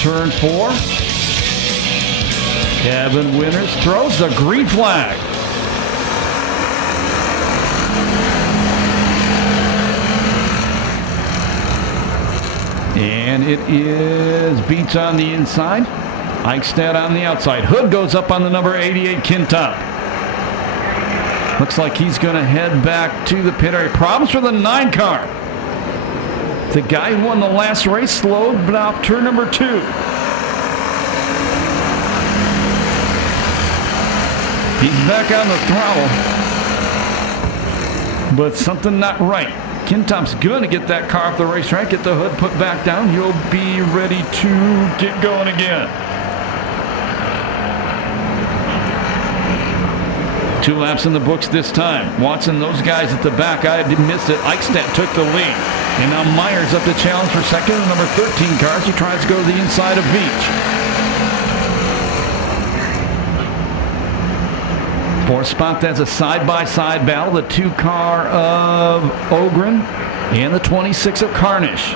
turn 4. Kevin Winters throws the green flag. And it is Beach on the inside. Eichstadt on the outside. Hood goes up on the number 88 Kintop. Looks like he's going to head back to the pit area. Problems for the 9 car. The guy who won the last race slowed off turn number 2. He's back on the throttle. But something not right. Kintop's going to get that car off the racetrack, get the hood put back down. He'll be ready to get going again. 2 laps in the books this time. Watson, those guys at the back, I didn't miss it. Eichstadt took the lead. And now Myers up to challenge for second. The number 13 cars. He tries to go to the inside of Beach. 4th spot, that's a side-by-side battle. The 2 car of Ogren and the 26 of Carnish.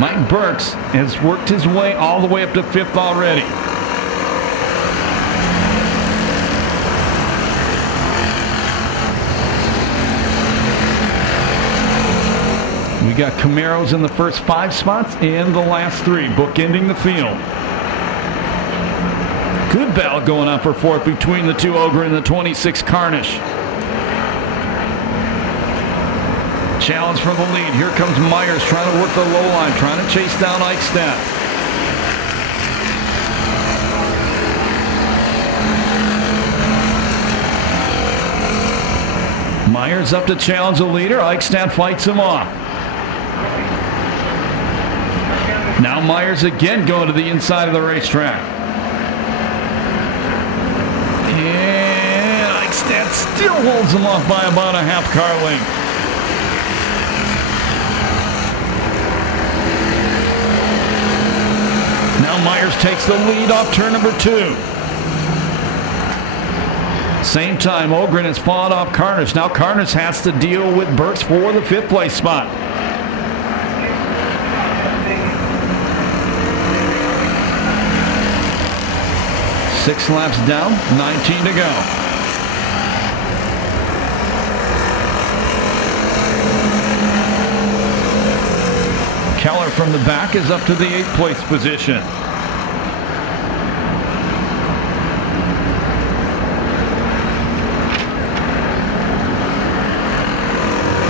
Mike Burks has worked his way all the way up to 5th already. We got Camaros in the first 5 spots and the last 3, bookending the field. Good battle going on for 4th between the 2 Ogre and the 26 Carnish. Challenge for the lead. Here comes Myers trying to work the low line, trying to chase down Eichstadt. Myers up to challenge the leader. Eichstadt fights him off. Now Myers again going to the inside of the racetrack. And Eichstadt still holds him off by about a half car length. Now Myers takes the lead off turn number 2. Same time, Ogren has fallen off Carnish. Now Carnish has to deal with Burks for the 5th place spot. Six laps down, 19 to go. Keller from the back is up to the 8th place position.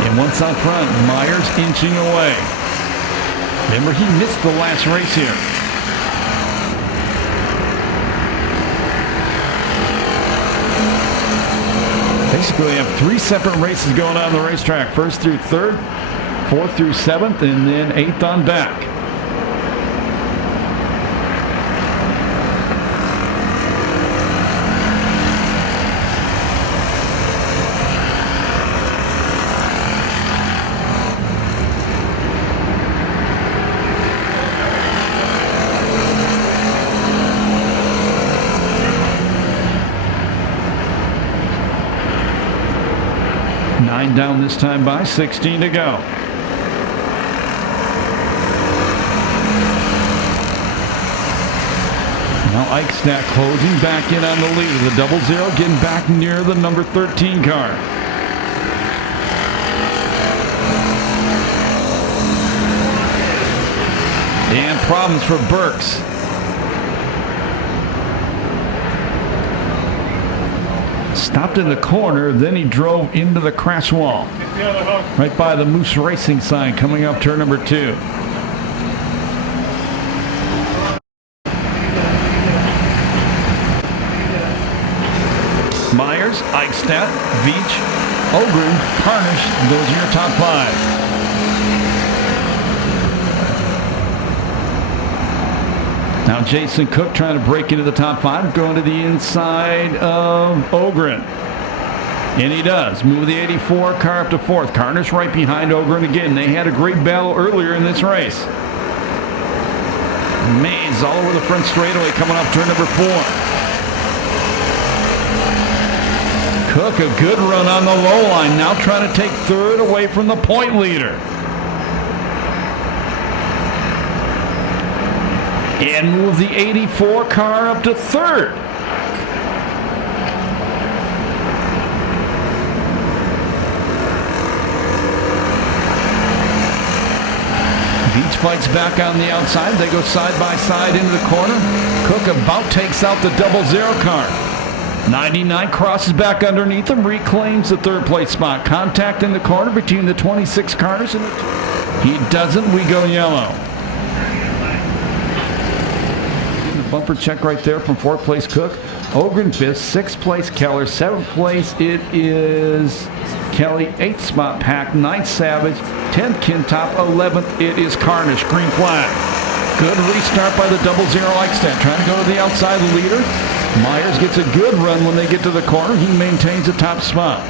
And once out front, Myers inching away. Remember, he missed the last race here. Basically, we have 3 separate races going on the racetrack. 1st through 3rd, 4th through 7th, and then 8th on back. Down this time by 16 to go. Now Eichstadt closing back in on the lead. The 00 getting back near the number 13 car. And problems for Burks. Stopped in the corner, then he drove into the crash wall. Right by the Moose Racing sign coming up turn number 2. Myers, Eichstadt, Veach, Ogren, Carnish, those are your top 5. Now Jason Cook trying to break into the top 5, going to the inside of Ogren. And he does. Move the 84 car up to 4th. Carnish right behind Ogren again. They had a great battle earlier in this race. Mays all over the front straightaway coming up turn number 4. Cook, a good run on the low line. Now trying to take 3rd away from the point leader. and move the 84 car up to third. Beach fights back on the outside. They go side by side into the corner. Cook about takes out the 00 car. 99 crosses back underneath him, reclaims the third place spot. Contact in the corner between the 26 cars and he doesn't. We go yellow. The bumper check right there from fourth place Cook. Ogren fifth, sixth place Keller, seventh place it is Kelly, eighth spot Pack, ninth Savage, 10th Kintop, 11th it is Carnish. Green flag. Good restart by the 00 Eichstadt. Trying to go to the outside leader. Myers gets a good run when they get to the corner. He maintains the top spot.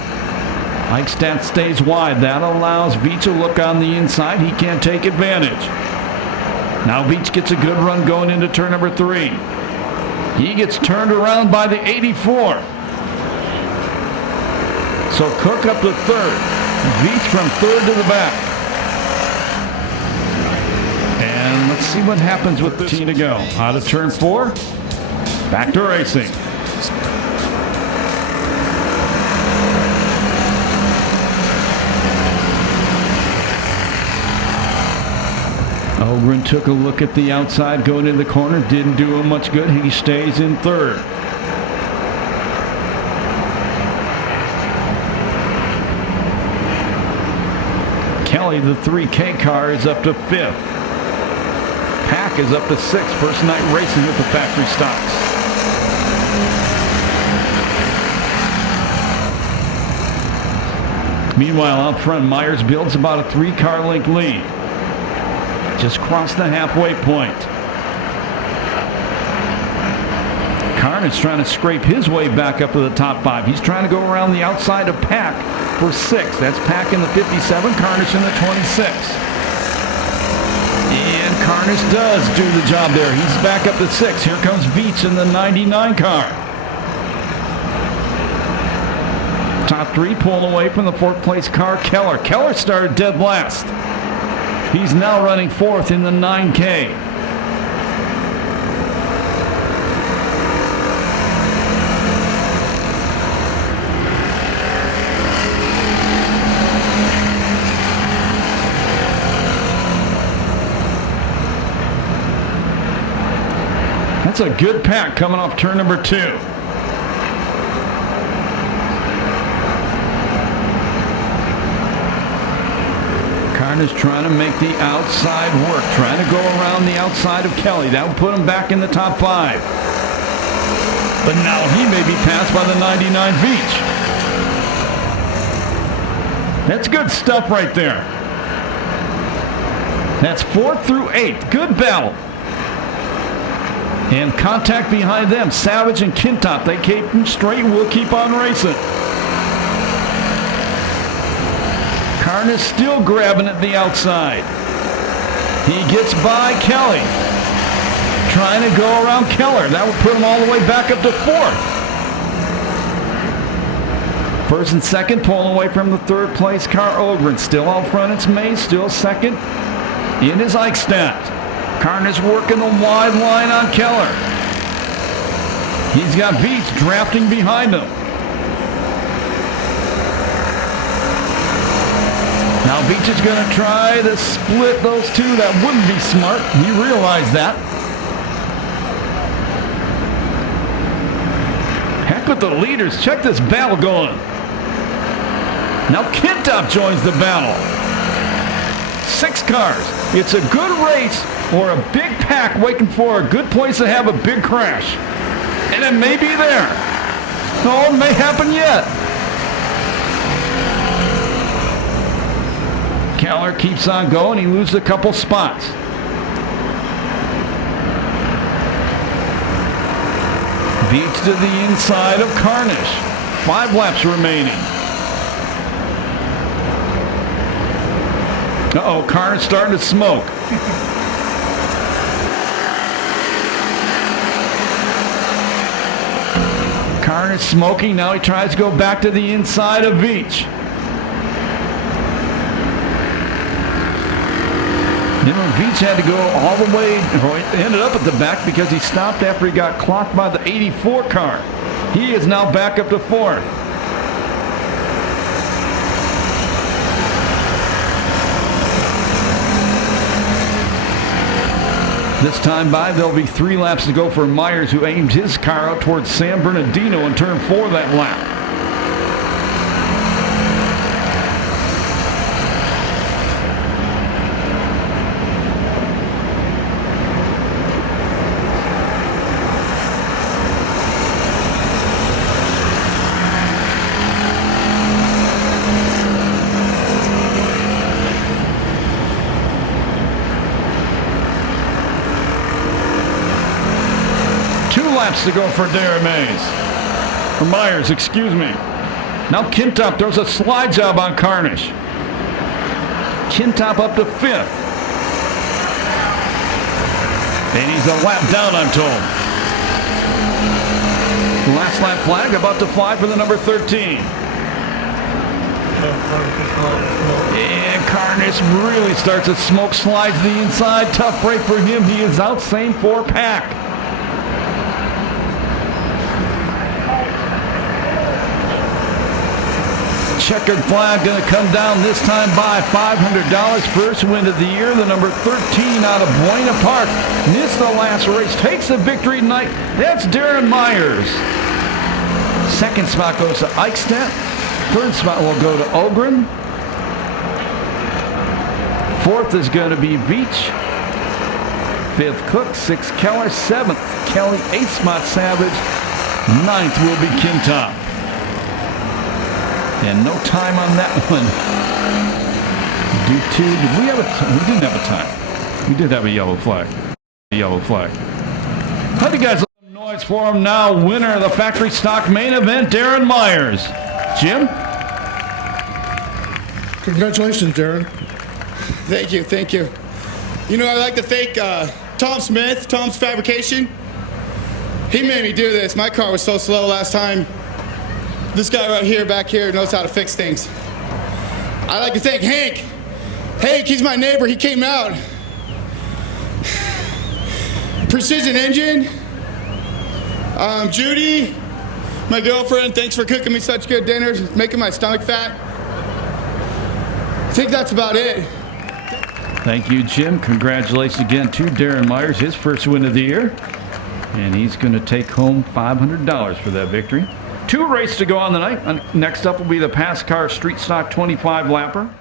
Eichstadt stays wide. That allows Veach to look on the inside. He can't take advantage. Now Veach gets a good run going into turn number 3. He gets turned around by the 84. So Cook up to third. Veach from third to the back. And let's see what happens with the team to go. Out of turn 4. Back to racing. Ogren took a look at the outside going in the corner. Didn't do him much good. He stays in third. Kelly, the 3K car, is up to 5th. Pack is up to 6th. First night racing with the factory stocks. Meanwhile, out front, Myers builds about a 3-car length lead. Just crossed the halfway point. Carnage trying to scrape his way back up to the top 5. He's trying to go around the outside of Pack for 6th. That's Pack in the 57, Carnage in the 26. And Carnage does do the job there. He's back up to 6. Here comes Veach in the 99 car. Top 3 pulling away from the 4th place car, Keller. Keller started dead last. He's now running 4th in the 9K. That's a good pack coming off turn number 2. Carnage trying to make the outside work, trying to go around the outside of Kelly. That would put him back in the top 5. But now he may be passed by the 99 Veach. That's good stuff right there. That's 4th through 8th. Good battle. And contact behind them. Savage and Kintop. They keep them straight. We'll keep on racing. Carnage still grabbing at the outside. He gets by Kelly. Trying to go around Keller. That would put him all the way back up to 4th. First and second pulling away from the 3rd place car, Ogren. Still out front, it's Mays. Still second in his Eichstadt. Carnage working the wide line on Keller. He's got Veach drafting behind him. Now Veach is going to try to split those two. That wouldn't be smart. We realize that. Heck with the leaders. Check this battle going. Now Kintop joins the battle. 6 cars. It's a good race or a big pack waiting for a good place to have a big crash. And it may be there. No, it may happen yet. Keller keeps on going. He loses a couple spots. Veach to the inside of Carnish. 5 laps remaining. Uh-oh, Carnish starting to smoke. Carnish smoking. Now he tries to go back to the inside of Veach. Veach had to go all the way, or ended up at the back because he stopped after he got clocked by the 84 car. He is now back up to 4th. This time by, there'll be 3 laps to go for Myers, who aimed his car out towards San Bernardino in turn 4 that lap. To go for Myers, excuse me. Now Kintop throws a slide job on Carnish. Kintop up to 5th. And he's a lap down, I'm told. Last lap flag about to fly for the number 13. And Carnish really starts to smoke, slides the inside. Tough break for him. He is out, same 4-pack. Checkered flag going to come down this time by $500. First win of the year. The number 13 out of Buena Park missed the last race. Takes the victory tonight. That's Darren Myers. Second spot goes to Eichstadt. Third spot will go to Ogren. 4th is going to be Veach. 5th Cook. 6th Keller. 7th Kelly. 8th spot Savage. 9th will be Kintop. And no time on that one. Did we have we didn't have a time. We did have a yellow flag. How do you guys make some noise for him now? Winner of the factory stock main event, Darren Myers. Jim? Congratulations, Darren. Thank you. You know, I'd like to thank Tom Smith, Tom's Fabrication. He made me do this. My car was so slow last time. This guy right here, back here, knows how to fix things. I'd like to thank Hank. Hank, he's my neighbor. He came out. Precision Engine. Judy, my girlfriend, thanks for cooking me such good dinners, making my stomach fat. I think that's about it. Thank you, Jim. Congratulations again to Darren Myers, his first win of the year. And he's going to take home $500 for that victory. 2 races to go on the night. Next up will be the Pass Car Street Stock 25 lapper.